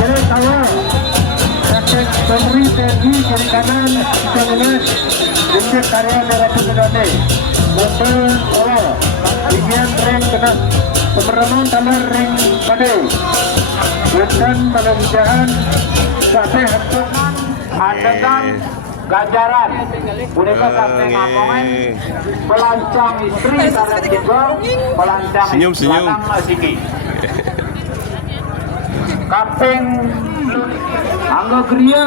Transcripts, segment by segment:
kiri kawal Kapten Tomri TNI kiri kanan Ikanungan Jumlah karya merah putih dane mobil awal bagian ring kena pemeraman talar ring badai bukan penunjaan sampai hantu adegan ganjaran boneka sampai ngamongan pelancong istri tarik juga pelancong senyum masiki kaping angga kriya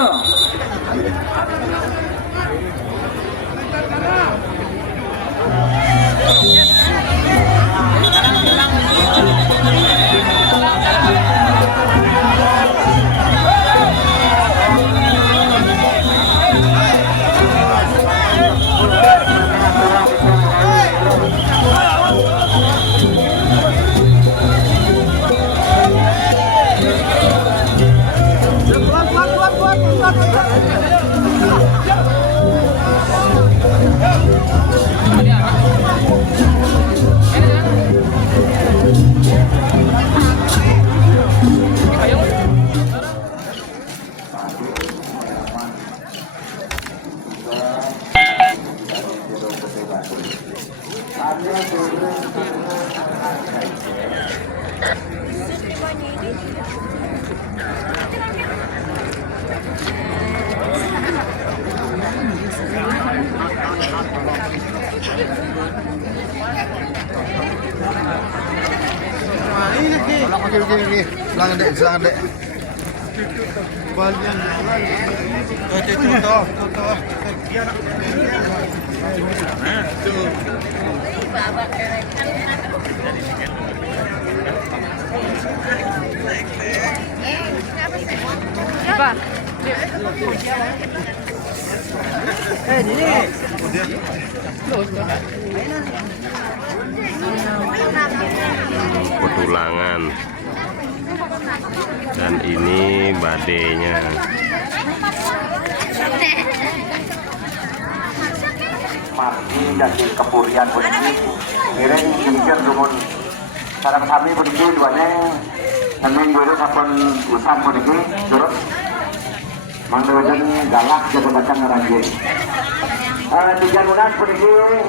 Oke. Silakan dek. Balian. Tuh. Petulangan dan ini badainya. Margi dari kepurian begini miring jengker rumun sarang kami begini duanya nemen dulu kapan usang begini turut mangdodan galak jago bacang ngeranjir 3 bulan begini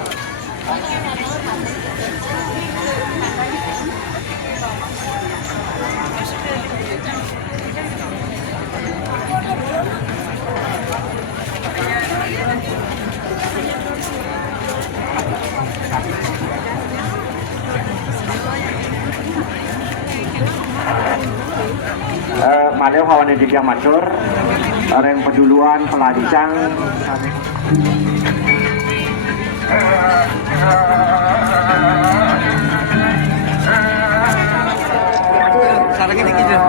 Madeu hawan yang matur orang peduluan pelancang Sarangnya dikit ya.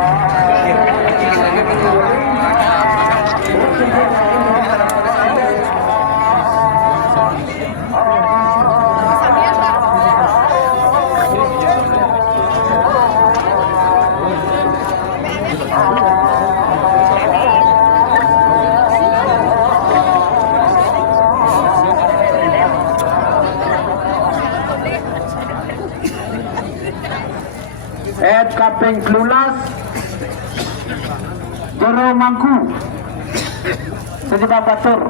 kaping 12 Jero Mangku Sejebak Batur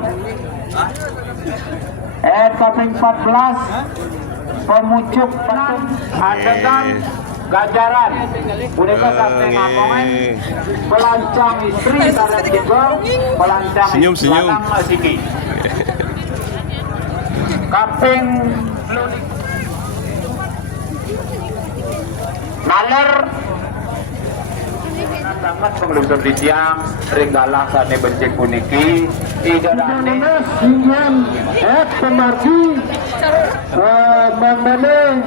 kaping 14 Pemucuk Batur Adegan Ganjaran boneka kaping ngamongan pelancong istri tarik juga pelancong senyum masiki kaping Naler sangat pengelusur di tiang ringgalah sane bencik puniki ida dane singan pemargi memene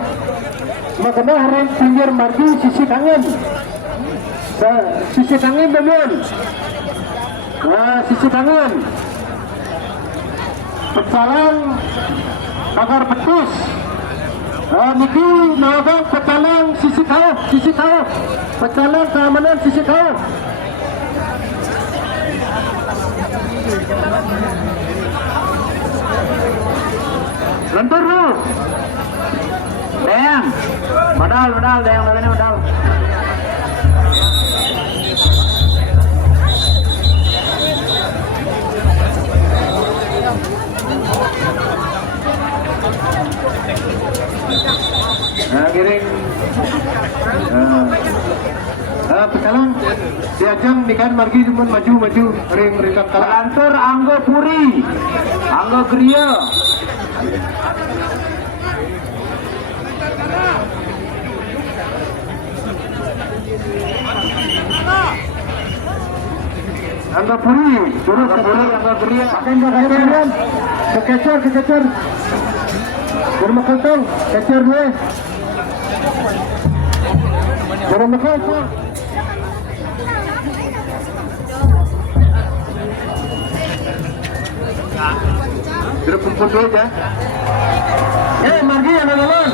makna hari pinggir margi sisi tangan bemun sisi tangan pecalang pagar petus niki nawagang pecalang sisi kau pecalang keamanan sisi kau lentur lu Dayang modal Dayang modal kiring. Pekalang diajang nikan margi cuma maju ring kalantur anggo puri anggo griya anggo puri turut anggo griya kekecer bermakal kecer gue bermakal Sudah kumpul dulu aja. Margi anak-anak.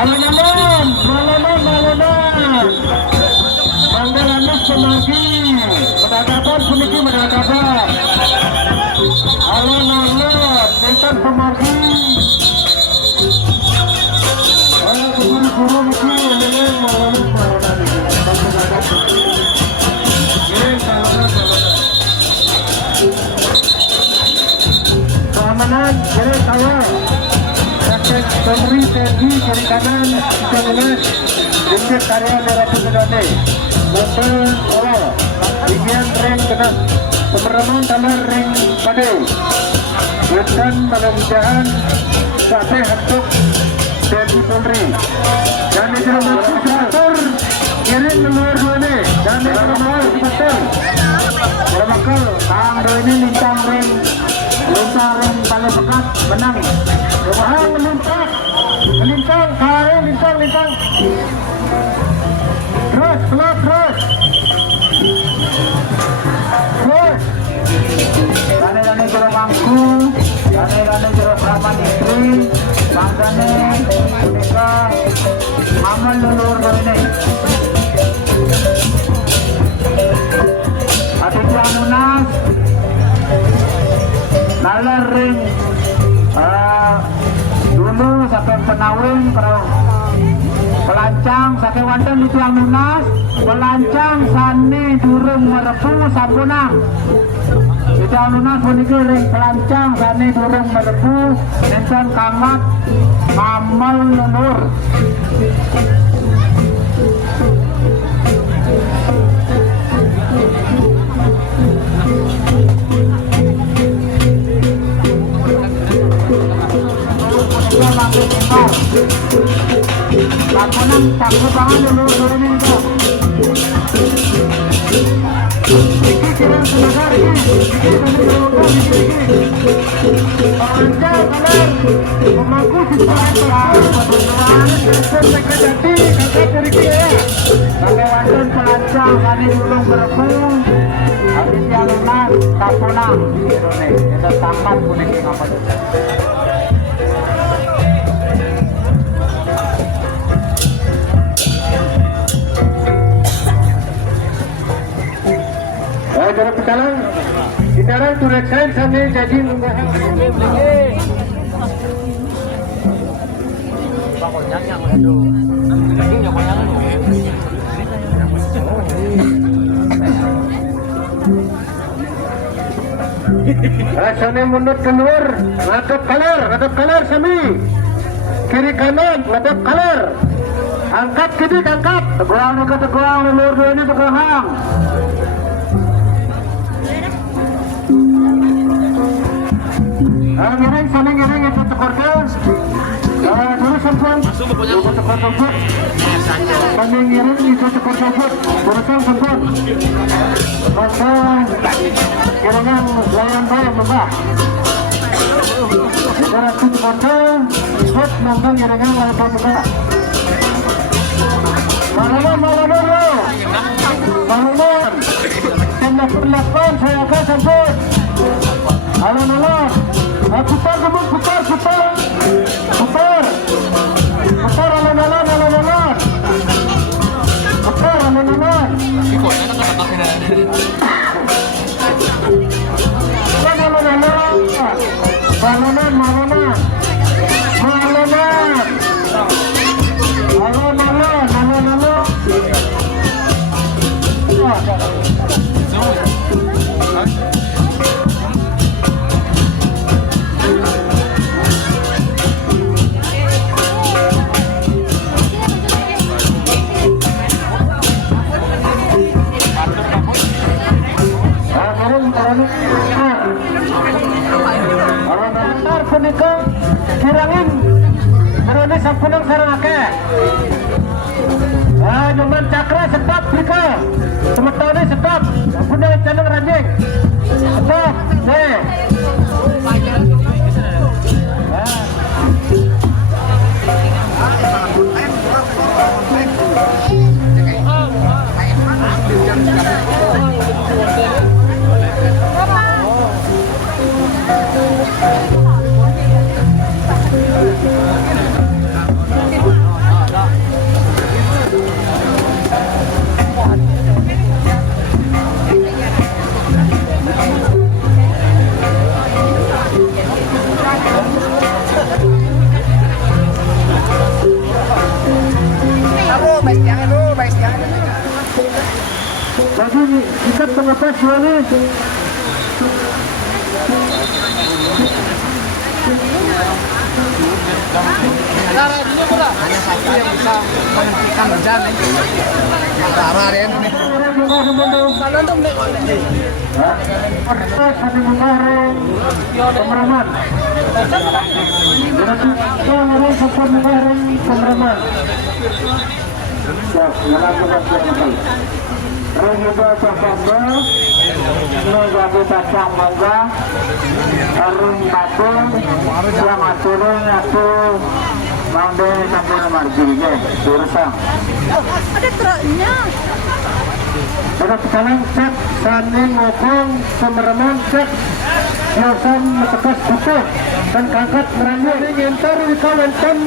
Anak-anak, malaman. Bangga anak semargi. Medakapan puniki medakapan. Anak-anak, tentang semargi. Guru-guru niki, keamanan kiri kawal praktek Polri TNI kiri kanan bangunan jemput karya daerah Pemudane mobil awal bagian ring tengah pemeraman taman ring pade dan penelitian sampai hakuk TNI Polri dan di dalam sektor kiri luar duane dan di dalam sektor bermakal tang do ini lintang ring paling pekat menang kemahal lintang kare lintang terus gane jero bangku gane jero prapan istri bangkane punika amal lulur ini Aditya Munas nalar ring dulu sampai penawin kerang pelancang sampai wanten di tiang lunas pelancang sane durung merepu sapunang di tiang lunas puniki ring pelancang sane durung merepu nenten kamat amal lelur lakonan takut banget dulu ini itu iki kirim sebentar iki panjang kanan memaku situasi mereka jadi kakak keriki ya kakak wanton pelancang kami belum berepung habis yang lunas tapunang itu tamat puniki ngapa dari pekalang kita tureksan sampai jadi mengahang rasanya mundur keluar ngadep kaler sami kiri kanan ngadep kaler angkat kedik angkat teguang lulur ini teguang ngiring itu tekorkan terus sempun itu tekorkan kami ngiring itu tekorkan terus sempun maka kirangan layan bayang mbak negara itu tekorkan ikut nonton kirangan layan bayang mbak malaman tanda perlakuan saya akan sempun alon-alon putar gemuk putar alon-alon putar alon-alon Bentar punika kirangin berani sampunang sarang akeh. Nyoman cakra stop punika. Semetone stop. Sampuna ceneng ranjing. Stop. Lagi ikat pengepas suami. Hanya satu yang bisa menghentikan hujan. Antara Ren. Pemeraman. Pemeraman. Regido Sosombo, Menjadi Pasang Moga, Erung Patung, yang aturun aku Mangde Sampuna Marji, Durusang. Ada truknya. Pada sekarang cek Saning Ngokong, Pemeraman cek Yosan Metekas Butuh dan Kangkat Meranyu ini nyentar di kawasan.